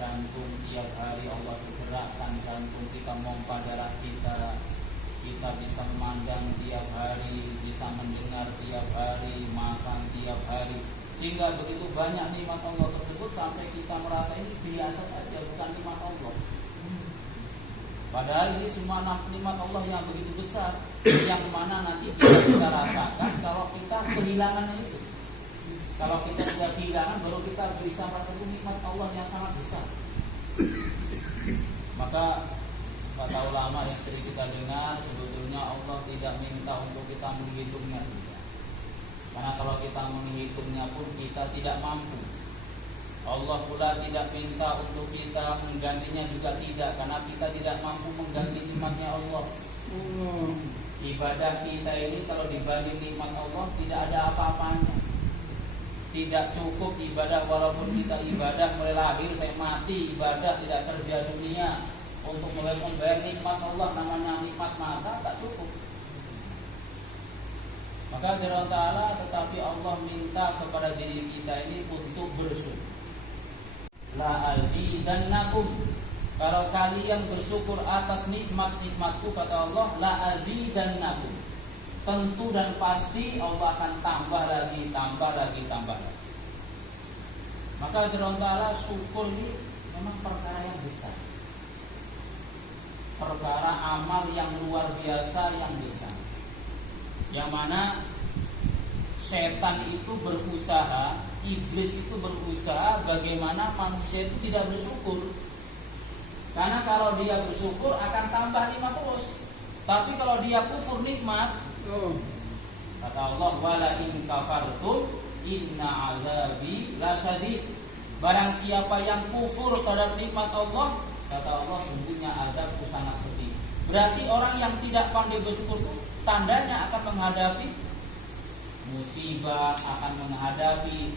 jantung tiap hari Allah gerakkan jantung kita, pompa darah kita bisa memandang tiap hari, bisa mendengar tiap hari, makan tiap hari, sehingga begitu banyak nikmat Allah tersebut sampai kita merasa ini biasa saja, bukan nikmat Allah. Padahal ini semua nikmat Allah yang begitu besar, yang mana nanti kita rasakan kalau kita kehilangan itu. Kalau kita sudah kehilangan, baru kita bisa merasakan nikmat Allah yang sangat besar. Maka kata ulama yang sering kita dengar, sebetulnya Allah tidak minta untuk kita menghitungnya. Karena kalau kita menghitungnya pun kita tidak mampu. Allah pula tidak minta untuk kita menggantinya juga tidak, karena kita tidak mampu mengganti nikmatnya Allah. Ibadah kita ini kalau dibanding nikmat Allah tidak ada apa-apanya. Tidak cukup ibadah, walaupun kita ibadah mulai lahir saya mati, ibadah tidak kerja dunia untuk membayar nikmat Allah, namanya nikmat mata, tak cukup. Maka Fir'aun Ta'ala, tetapi Allah minta kepada diri kita ini untuk bersyukur. La azidannakum, kalau kalian bersyukur atas nikmat-nikmatku, kata Allah, la azidannakum, tentu dan pasti Allah akan tambah lagi. Maka Fir'aun Ta'ala, syukur ini memang perkara yang besar, perkara amal yang luar biasa, yang besar, yang mana setan itu berusaha, iblis itu berusaha bagaimana manusia itu tidak bersyukur. Karena kalau dia bersyukur akan tambah nikmat terus. Tapi kalau dia kufur nikmat, kata Allah, wala in kafartum inna azabi lasyadid. Barang siapa yang kufur terhadap nikmat Allah, kata Allah, sungguhnya azabku sangat pedih. Berarti orang yang tidak pandai bersyukur itu tandanya akan menghadapi musibah, akan menghadapi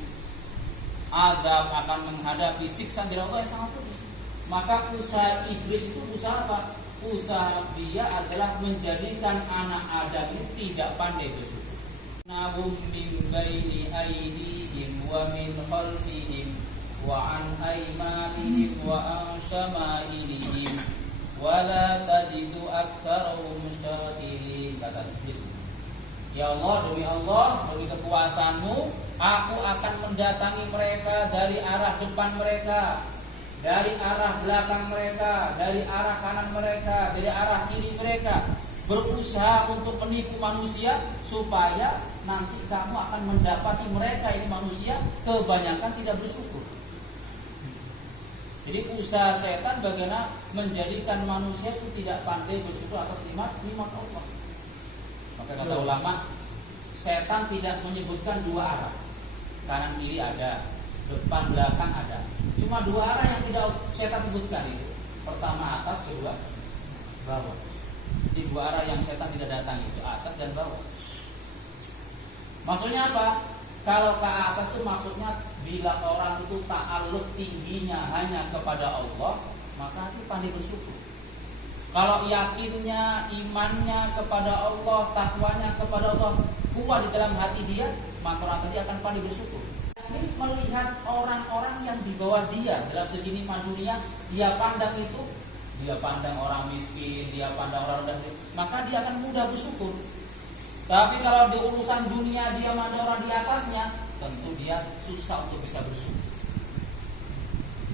azab, akan menghadapi siksa dari Allah yang sangat pedih. Maka usaha iblis itu usaha apa? Usaha dia adalah menjadikan anak Adam itu tidak pandai bersyukur. Nahum min baini aydihim wa min khalfihim wa an aymanihim wa an syama'ilihim wa la tajidu aktsarahum syakirin. Kata iblis, ya Allah, demi kekuasaanmu, aku akan mendatangi mereka dari arah depan mereka, dari arah belakang mereka, dari arah kanan mereka, dari arah kiri mereka, berusaha untuk menipu manusia supaya nanti kamu akan mendapati mereka ini manusia kebanyakan tidak bersyukur. Jadi usaha setan bagaimana menjadikan manusia itu tidak pandai bersyukur atas nikmat Allah. Maka kata ulama, setan tidak menyebutkan dua arah, kanan kiri ada, depan belakang ada. Cuma dua arah yang tidak setan sebutkan itu. Pertama atas, kedua bawah. Jadi dua arah yang setan tidak datang itu atas dan bawah. Maksudnya apa? Kalau ke atas itu maksudnya bila orang itu ta'alluq tingginya hanya kepada Allah, maka itu pandai bersyukur. Kalau yakinnya, imannya kepada Allah, takwanya kepada Allah kuat di dalam hati dia, maka orang tadi akan pandai bersyukur. Ini melihat orang-orang yang di bawah dia dalam segi nikmat dunia, dia pandang itu, dia pandang orang miskin, dia pandang orang rendah, maka dia akan mudah bersyukur. Tapi kalau di urusan dunia dia mandang orang di atasnya, tentu dia susah untuk bisa bersyukur.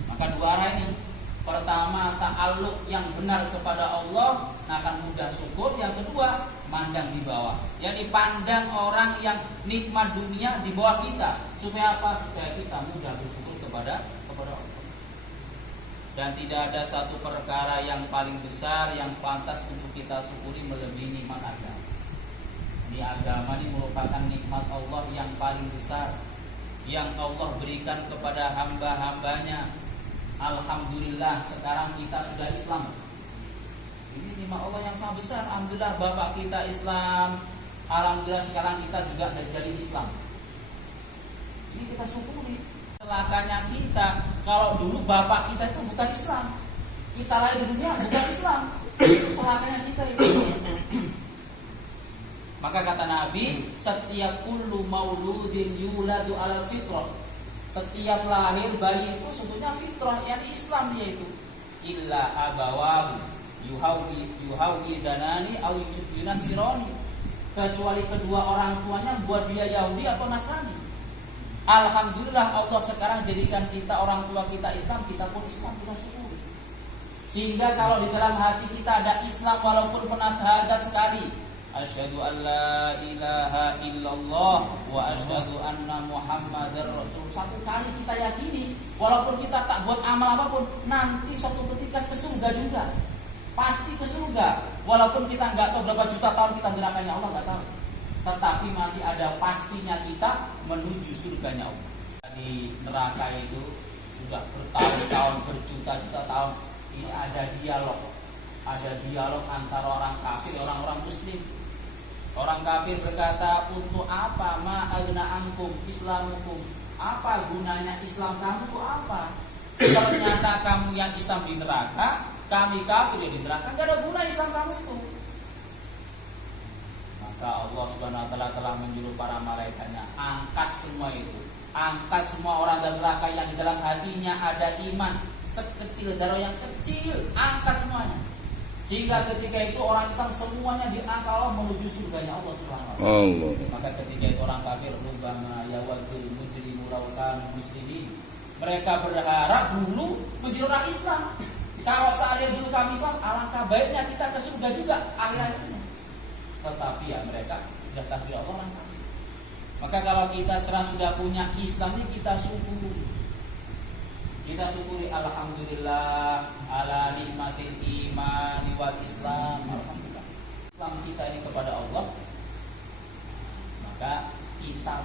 Maka dua arah ini, pertama ta'alluq yang benar kepada Allah, akan mudah syukur. Yang kedua, mandang di bawah, yang dipandang orang yang nikmat dunia di bawah kita, supaya apa? Supaya kita mudah bersyukur kepada Allah. Dan tidak ada satu perkara yang paling besar yang pantas untuk kita syukuri melebihi nikmat agama. Di agama ini merupakan nikmat Allah yang paling besar yang Allah berikan kepada hamba-hambanya. Alhamdulillah sekarang kita sudah Islam. Ini nikmat Allah yang sangat besar. Alhamdulillah bapak kita Islam. Alhamdulillah sekarang kita juga jadi Islam. Ini kita syukuri. Celakanya kita, kalau dulu bapak kita itu bukan Islam, kita lahir di dunia bukan Islam. Celakanya kita itu. Maka kata Nabi, setiap kullu mauludin yuladu ala fitrah, Setiap lahir bayi itu sebetulnya fitrah, yakni Islam yaitu illa abawahu yuhawi danani au yunasironi, kecuali kedua orang tuanya buat dia Yahudi atau Nasrani. Alhamdulillah Allah sekarang jadikan kita orang tua kita Islam, kita pun Islam, kita syukuri. Sehingga kalau di dalam hati kita ada Islam walaupun pernah syahadat sekali, asyhadu an la ilaha illallah wa asyhadu anna muhammadar rasul, satu kali kita yakini, walaupun kita tak buat amal apapun, nanti suatu ketika ke surga juga. Pasti ke surga. Walaupun kita nggak tahu berapa juta tahun kita nerakanya Allah, nggak tahu. Tetapi masih ada pastinya kita menuju surganya Allah. Di neraka itu sudah bertahun-tahun, berjuta-juta tahun. Ini ada dialog antara orang kafir, orang-orang muslim. Orang kafir berkata, untuk apa ma'agna ankum islamukum? Apa gunanya Islam kamu itu apa? Ternyata kamu yang Islam di neraka, kami kafir yang di neraka, gak ada guna Islam kamu itu. Maka Allah Subhanahu wa taala telah menyuruh para malaikatnya, angkat semua itu. Angkat semua orang dari neraka yang di dalam hatinya ada iman, sekecil darah yang kecil, angkat semuanya. Sehingga ketika itu orang Islam semuanya diangkat Allah menuju surganya Allah Subhanahu wa taala. Maka ketika itu orang kafir rubbama yawadul mujrimu law kanu muslimin. Mereka berharap dulu menjadi orang Islam. Kalau seandainya dulu kami Islam, alangkah baiknya kita ke surga juga akhir-akhirnya. Tetapi ya mereka sudah takdir Allah orang kafir. Maka kalau kita sekarang sudah punya Islam ini, kita syukuri. Kita syukuri alhamdulillah ala nikmatil iman wal Islam. Alhamdulillah. Islam kita ini kepada Allah. Maka kita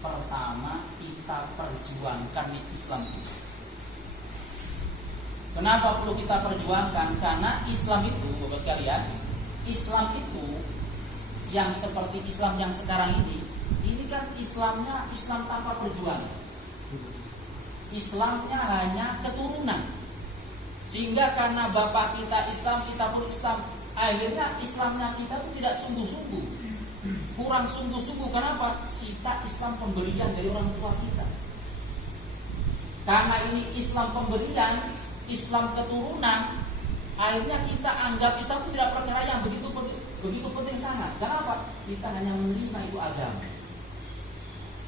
pertama kita perjuangkan Islam itu. Kenapa perlu kita perjuangkan? Karena Islam itu, Bapak sekalian, Islam itu yang seperti Islam yang sekarang ini kan Islamnya Islam tanpa perjuangan. Islamnya hanya keturunan. Sehingga karena bapak kita Islam, kita pun Islam, akhirnya Islamnya kita itu tidak sungguh-sungguh. Kurang sungguh-sungguh. Kenapa? Kita Islam pemberian dari orang tua kita. Karena ini Islam pemberian, Islam keturunan, akhirnya kita anggap Islam itu tidak perkara yang begitu penting sangat. Kenapa? Kita hanya menerima itu agama.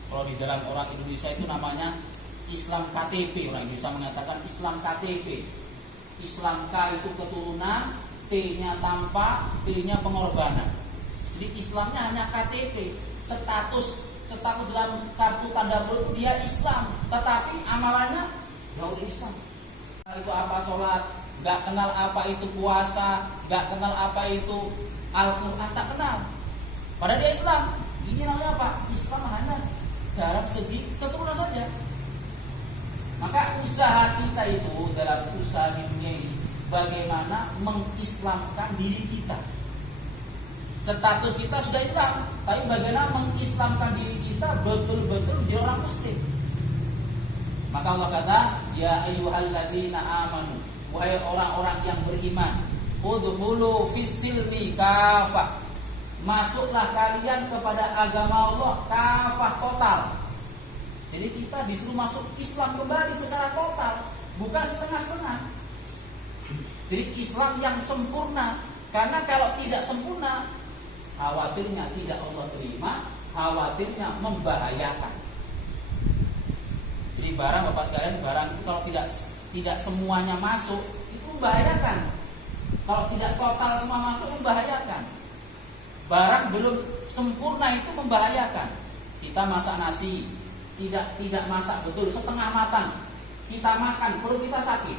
Kalau di dalam orang Indonesia itu namanya Islam KTP. Orang Indonesia mengatakan Islam KTP. Islam K itu keturunan, T-nya tanpa, P-nya pengorbanan. Jadi Islamnya hanya KTP. Status dalam kartu tanda penduduk dia Islam, tetapi amalannya jauh dari Islam. Itu apa sholat, nggak kenal apa itu puasa, nggak kenal apa itu Al-Quran, tak kenal. Padahal dia Islam. Ini namanya apa? Islam hanya dalam segi keturunan saja. Maka usaha kita itu dalam usaha di dunia ini bagaimana mengislamkan diri kita. Status kita sudah Islam, tapi bagaimana mengislamkan diri kita betul-betul menjadi orang Muslim. Maka Allah kata, ya ayyuhalladzina amanu, wahai orang-orang yang beriman, udkhulu fis-silmi kafah. Masuklah kalian kepada agama Allah kafah, total. Jadi kita disuruh masuk Islam kembali secara total, bukan setengah-setengah. Jadi Islam yang sempurna. Karena kalau tidak sempurna, khawatirnya tidak Allah terima, khawatirnya membahayakan. Jadi barang Bapak sekalian, barang itu kalau tidak semuanya masuk, itu membahayakan. Kalau tidak total semua masuk, membahayakan. Barang belum sempurna itu membahayakan. Kita masak nasi, tidak masak betul, setengah matang. Kita makan, perut kita sakit.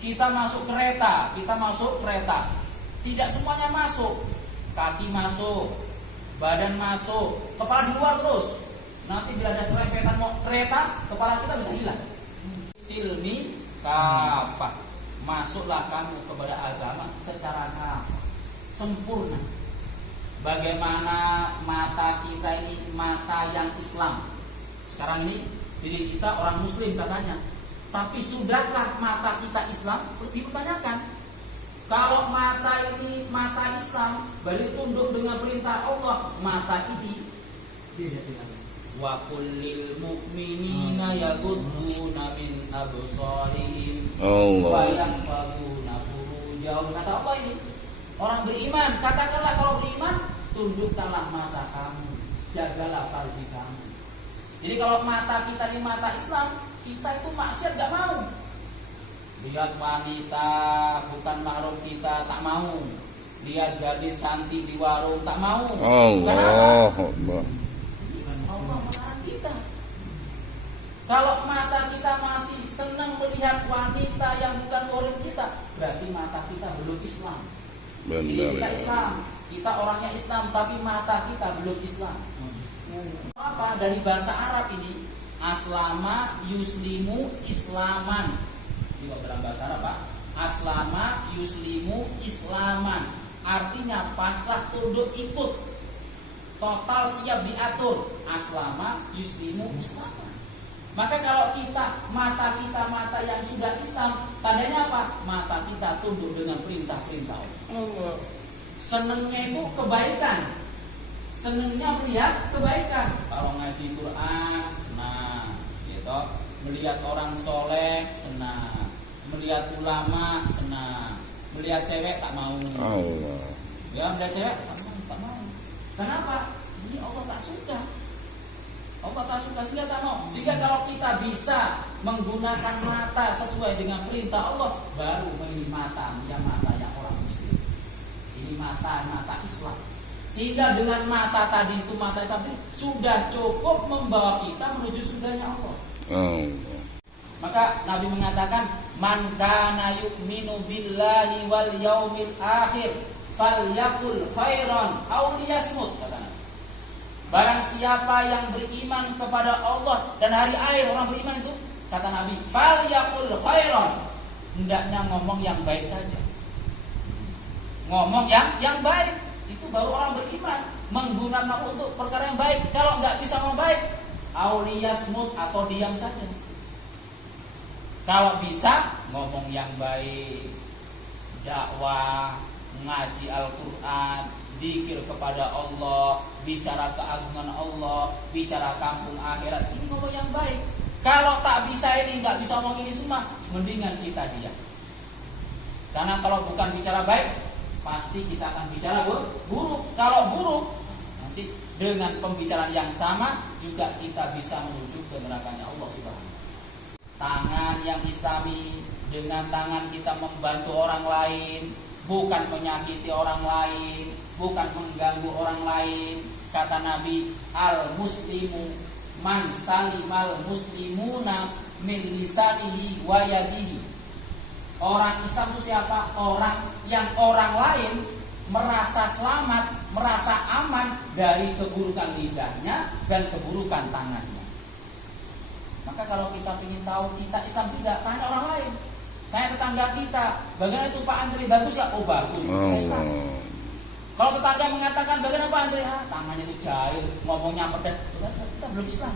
Kita masuk kereta, tidak semuanya masuk. Kaki masuk, badan masuk, kepala di luar terus. Nanti bila ada serempetan mau kereta, kepala kita bisa hilang. Silmi kafah. Masuklah kamu kepada agama secara kafah, sempurna. Bagaimana mata kita ini mata yang Islam. Sekarang ini diri kita orang Muslim katanya. Tapi sudahkah mata kita Islam? Dipertanyakan. Kalau mata ini mata Islam, balik tunduk dengan perintah Allah, mata ini wa kullil mu'minina yaghudduna min absarihim wa yahfazuna furujahum. Kata Allah ini, orang beriman, katakanlah kalau beriman, tundukkanlah mata kamu, jagalah farji kamu. Jadi kalau mata kita di mata Islam, kita itu maksiat gak mau. Lihat wanita bukan mahram kita, tak mau. Lihat gadis cantik di warung, tak mau. Allah. Allah melarang kita. Kalau mata kita masih senang melihat wanita yang bukan mahram kita, berarti mata kita belum Islam. Kita Islam, kita orangnya Islam, tapi mata kita belum Islam. Apa? Dari bahasa Arab ini, aslama yuslimu islaman. Ini dalam bahasa Arab, Pak. Aslama yuslimu islaman. Artinya pasrah, tunduk, ikut, total siap diatur. Aslama yuslimu islaman. Maka kalau mata kita mata yang sudah Islam, tandanya apa? Mata kita tunduk dengan perintah-perintah Allah. Senengnya itu kebaikan. Senengnya melihat kebaikan. Kalau ngaji Quran senang, gitu. Melihat orang soleh senang. Melihat ulama senang. Melihat cewek tak mau. Allah. Ya, melihat cewek tak mau. Kenapa? Ini Allah tak suka. Allah tak suka, sehingga tak mau. Sehingga kalau kita bisa menggunakan mata sesuai dengan perintah Allah, baru ini mata yang orang Muslim. Ini mata Islam. Sehingga dengan mata tadi itu, mata Islam itu sudah cukup membawa kita menuju surganya Allah. Maka Nabi mengatakan, man kana yu'minu billahi wal yaumil akhir falyakul khairan aw liyasmut, kata Nabi. Barang siapa yang beriman kepada Allah dan hari akhir, orang beriman itu, kata Nabi, falyakul khairan, hendaknya ngomong yang baik saja. Ngomong yang baik. Itu baru orang beriman, menggunakan untuk perkara yang baik. Kalau nggak bisa ngomong baik, auliyasmut, atau diam saja. Kalau bisa ngomong yang baik, dakwah, ngaji Al-Quran, zikir kepada Allah, bicara keagungan Allah, bicara kampung akhirat, ini ngomong yang baik. Kalau tak bisa ini, nggak bisa ngomong ini semua, mendingan kita diam. Karena kalau bukan bicara baik, pasti kita akan bicara buruk. Kalau buruk, nanti dengan pembicaraan yang sama juga kita bisa menuju ke nerakanya Allah Subhanahu. Tangan yang islami, dengan tangan kita membantu orang lain, bukan menyakiti orang lain, bukan mengganggu orang lain. Kata Nabi, al muslimu man salimal muslimuna min lisanihi wa yadihi. Orang Islam itu siapa? Orang yang orang lain merasa selamat, merasa aman dari keburukan lidahnya dan keburukan tangannya. Maka kalau kita ingin tahu kita Islam tidak, tanya orang lain. Tanya tetangga kita, bagaimana itu Pak Andri, bagus ya? Oh bagus, Islam. Kalau tetangga mengatakan bagaimana Pak Andri, tangannya itu jahil, ngomongnya pedas, kita belum Islam.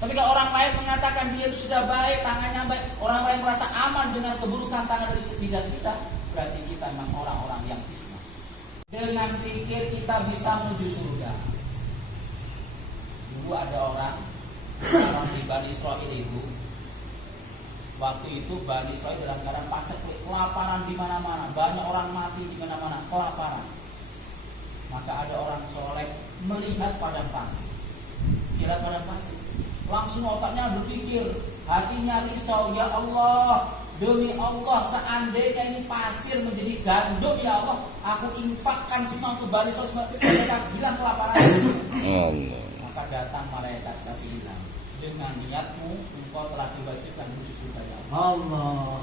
Tapi kalau orang lain mengatakan dia itu sudah baik, tangannya baik, orang lain merasa aman dengan keburukan tangan dari lidah kita, berarti kita memang orang-orang yang Islam. Dengan pikir kita bisa menuju surga. Dulu ada orang di Bani Israil itu, waktu itu Bani Israil dalam keadaan paceklik, kelaparan di mana-mana, banyak orang mati di mana-mana, kelaparan. Maka ada orang soleh melihat padang pasir, lihat padang pasir. Langsung otaknya berpikir, hatinya risau, ya Allah, demi Allah, seandainya ini pasir menjadi gandum, ya Allah, aku infakkan semua untuk Bani Israil, mereka bilang kelaparan. Allah. Maka datang malaikat kasih hilang, dengan niatmu engkau telah diwajibkan menuju surga ya Allah.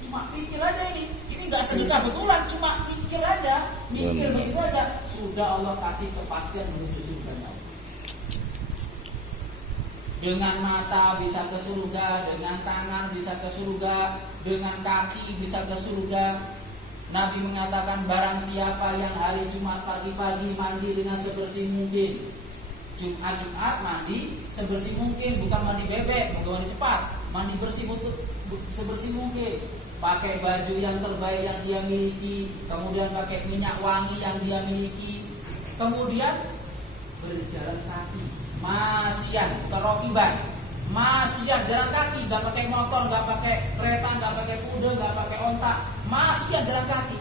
Cuma pikir aja ini nggak sedekah betulan, cuma mikir aja, mikir begitu aja, sudah Allah kasih kepastian menuju surga ya Allah. Dengan mata bisa ke surga, dengan tangan bisa ke surga, dengan kaki bisa ke surga. Nabi mengatakan barang siapa yang hari Jumat pagi-pagi mandi dengan sebersih mungkin, Jumat mandi sebersih mungkin, bukan mandi bebek, bukan mandi cepat, mandi bersih sebersih mungkin, pakai baju yang terbaik yang dia miliki, kemudian pakai minyak wangi yang dia miliki, kemudian berjalan kaki, masyian, bukan rokiban, masyian jalan kaki, nggak pakai motor, nggak pakai kereta, nggak pakai kuda, nggak pakai onta, masyian jalan kaki.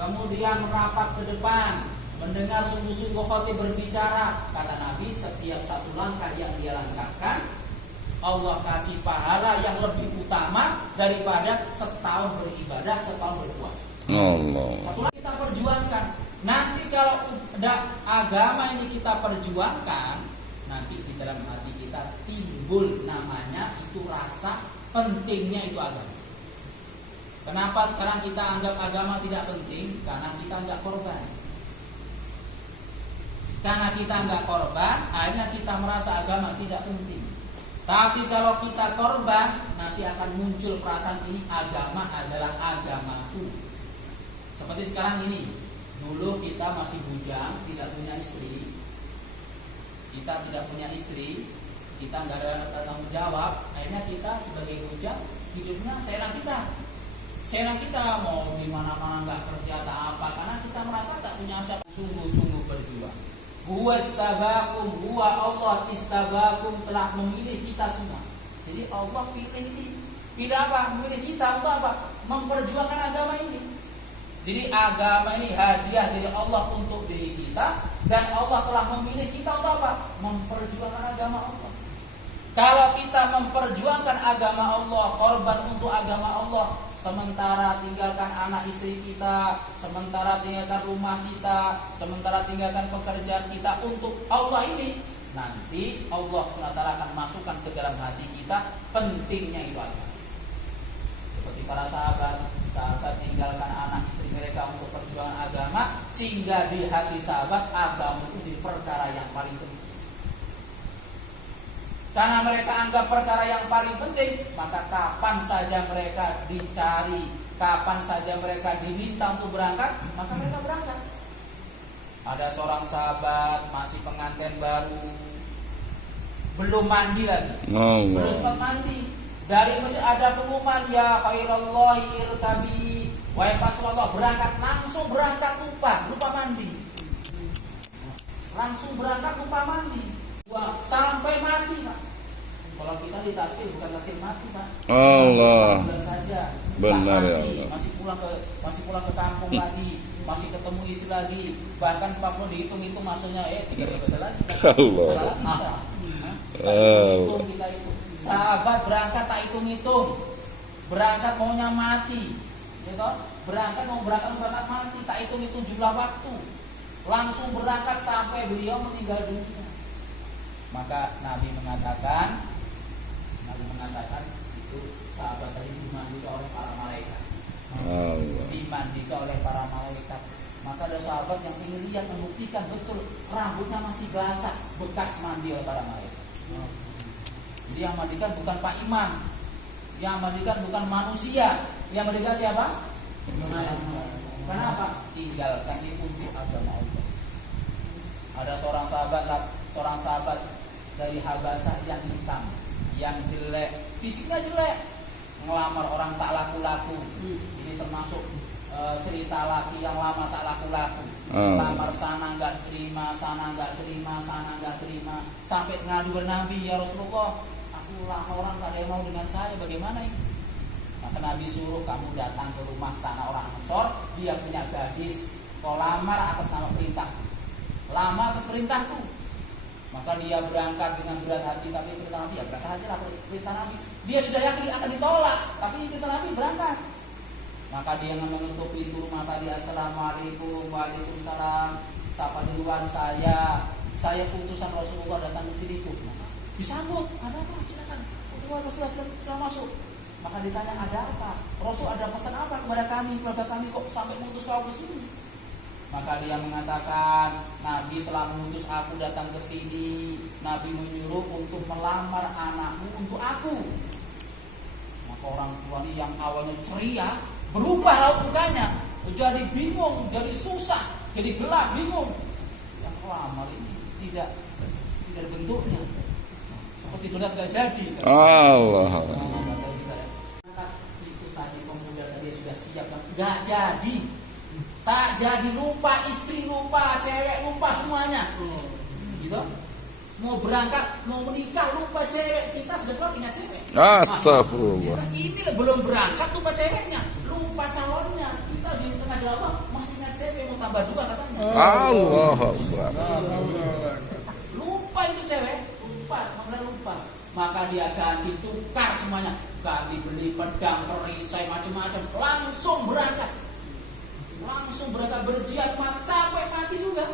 Kemudian merapat ke depan, mendengar sungguh-sungguh khotib berbicara. Kata Nabi, setiap satu langkah yang dia langkahkan, Allah kasih pahala yang lebih utama daripada setahun beribadah, setahun berpuasa. Allah. Satu lagi kita perjuangkan. Nanti kalau udah agama ini kita perjuangkan, nanti di dalam hati kita timbul namanya itu rasa pentingnya itu agama. Kenapa sekarang kita anggap agama tidak penting? Karena kita nggak korban. Karena kita nggak korban, akhirnya kita merasa agama tidak penting. Tapi kalau kita korban, nanti akan muncul perasaan ini agama adalah agamaku. Seperti sekarang ini, dulu kita masih bujang, tidak punya istri. Kita tidak punya istri, kita nggak ada tanggung jawab. Akhirnya kita sebagai bujang, hidupnya Senang kita mau di mana-mana nggak kerja tak apa, karena kita merasa tak punya siapa. Sungguh-sungguh berjuang. Huwa istabakum, huwa Allah istabakum, telah memilih kita semua. Jadi Allah pilih ini. Pilih apa? Memilih kita untuk apa? Memperjuangkan agama ini. Jadi agama ini hadiah dari Allah untuk diri kita, dan Allah telah memilih kita untuk apa? Memperjuangkan agama Allah. Kalau kita memperjuangkan agama Allah, korban untuk agama Allah, sementara tinggalkan anak istri kita, sementara tinggalkan rumah kita, sementara tinggalkan pekerjaan kita untuk Allah ini, nanti Allah SWT akan masukkan ke dalam hati kita pentingnya itu agama. Seperti para sahabat tinggalkan anak istri mereka untuk perjuangan agama, sehingga di hati sahabat agama itu di perkara yang paling penting. Karena mereka anggap perkara yang paling penting, maka kapan saja mereka dicari, kapan saja mereka diminta untuk berangkat, maka mereka berangkat. Ada seorang sahabat masih pengantin baru, belum mandi lagi, belum sempat mandi. Dari masjid ada pengumuman, ya khairallahi irkabi, wahai Rasulullah, berangkat. Langsung berangkat lupa mandi. Langsung berangkat lupa mandi. Sampai mati, Pak. Kalau kita di tasir bukan tasir mati, Pak. Allah. Saja. Benar ya mati, Allah. Masih pulang ke kampung lagi, masih ketemu istri lagi. Bahkan Pak mau dihitung-hitung maksudnya 3 bulan lagi. Allah. Hitung kita itu. Sahabat berangkat tak hitung-hitung. Berangkat maunya mati. Ya toh? Berangkat mati, tak hitung-hitung jumlah waktu. Langsung berangkat sampai beliau meninggal dunia. Maka Nabi mengatakan itu sahabat tadi dimandikan oleh para malaikat. Dimandikan oleh para malaikat. Maka ada sahabat yang ingin lihat, membuktikan betul rambutnya masih basah bekas mandi oleh para malaikat. Jadi yang mandikan bukan Pak Imam, yang mandikan bukan manusia, yang mandikan siapa? Kenapa? Tinggalkan itu untuk agama Allah. Ada seorang sahabat dari Habasah yang hitam, yang jelek, fisiknya jelek, ngelamar orang tak laku-laku. Ini termasuk cerita laki yang lama tak laku-laku. Lamar sana nggak terima, sana nggak terima, sana nggak terima, sampai ngadu ke Nabi, ya Rasulullah, aku lamar orang tak ada yang mau dengan saya, bagaimana ini? Maka Nabi suruh kamu datang ke rumah sana orang Ansor, dia punya gadis, kau lamar atas nama perintah. Lama atas perintahku. Maka dia berangkat dengan berat hati, tapi perintah Nabi, ya berangkat aja lah perintah Nabi. Dia sudah yakin akan ditolak, tapi perintah Nabi berangkat. Maka dia mengetuk pintu rumah tadi, assalamualaikum, waalaikumsalam, sapa duluan saya utusan Rasulullah datang ke sini tuh. Disambut, ada apa? Silakan. Rasulullah silakan masuk. Maka ditanya, ada apa? Rasul ada pesan apa kepada kami, keluarga kami kok sampai mengutus kau ke sini? Maka dia mengatakan, Nabi telah mengutus aku datang ke sini. Nabi menyuruh untuk melamar anakmu untuk aku. Maka orang tua ini yang awalnya ceria berubah raut mukanya, jadi bingung, jadi susah, jadi gelap, bingung. Yang melamar ini tidak bentuknya seperti donat gak jadi. Allah. Itu tadi pemuda tadi sudah siap, gak jadi. Tak jadi, lupa istri, lupa cewek, lupa semuanya. Mau berangkat, mau menikah, lupa cewek. Kita sedang punya cewek. Astagfirullah. Ini belum berangkat, lupa ceweknya, lupa calonnya. Kita di tengah jalan masih ingat cewek, mau tambah 2 katanya. Allahu Akbar. Lupa itu cewek, lupa. Maka dia ganti tukar semuanya, ganti beli pedang, perisai, macam-macam, langsung berangkat berjihad sampai mati juga,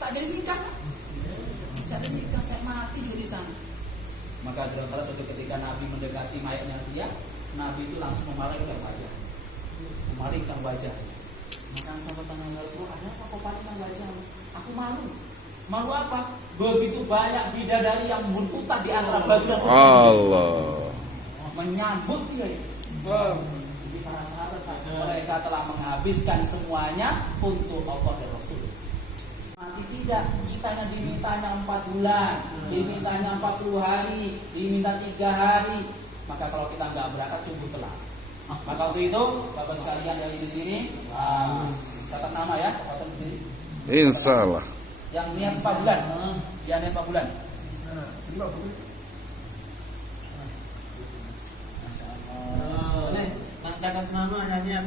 tak jadi nikah. Tak ada nikah, saya mati di sana. Maka kalau suatu ketika Nabi mendekati mayatnya dia, Nabi itu langsung memalingkan wajah. Maka sahabat tanya, ya Rasulullah, ada apa kau palingkan wajah? Aku malu apa? Begitu banyak bidadari yang berputar di antara baju dan Allah. menyambut dia. Jadi para sahabat, mereka telah menghabiskan semuanya untuk Allah dan Rasul. Mati tidak, kitanya dimintanya 4 bulan, dimintanya 40 hari, diminta 3 hari. Maka kalau kita nggak berangkat sungguh telat. Maka waktu itu Bapak sekalian dari di sini, catat nama ya, catat berdiri. Insyaallah. Yang niat 4 bulan, yang niat 4 bulan. Catat nama yang niat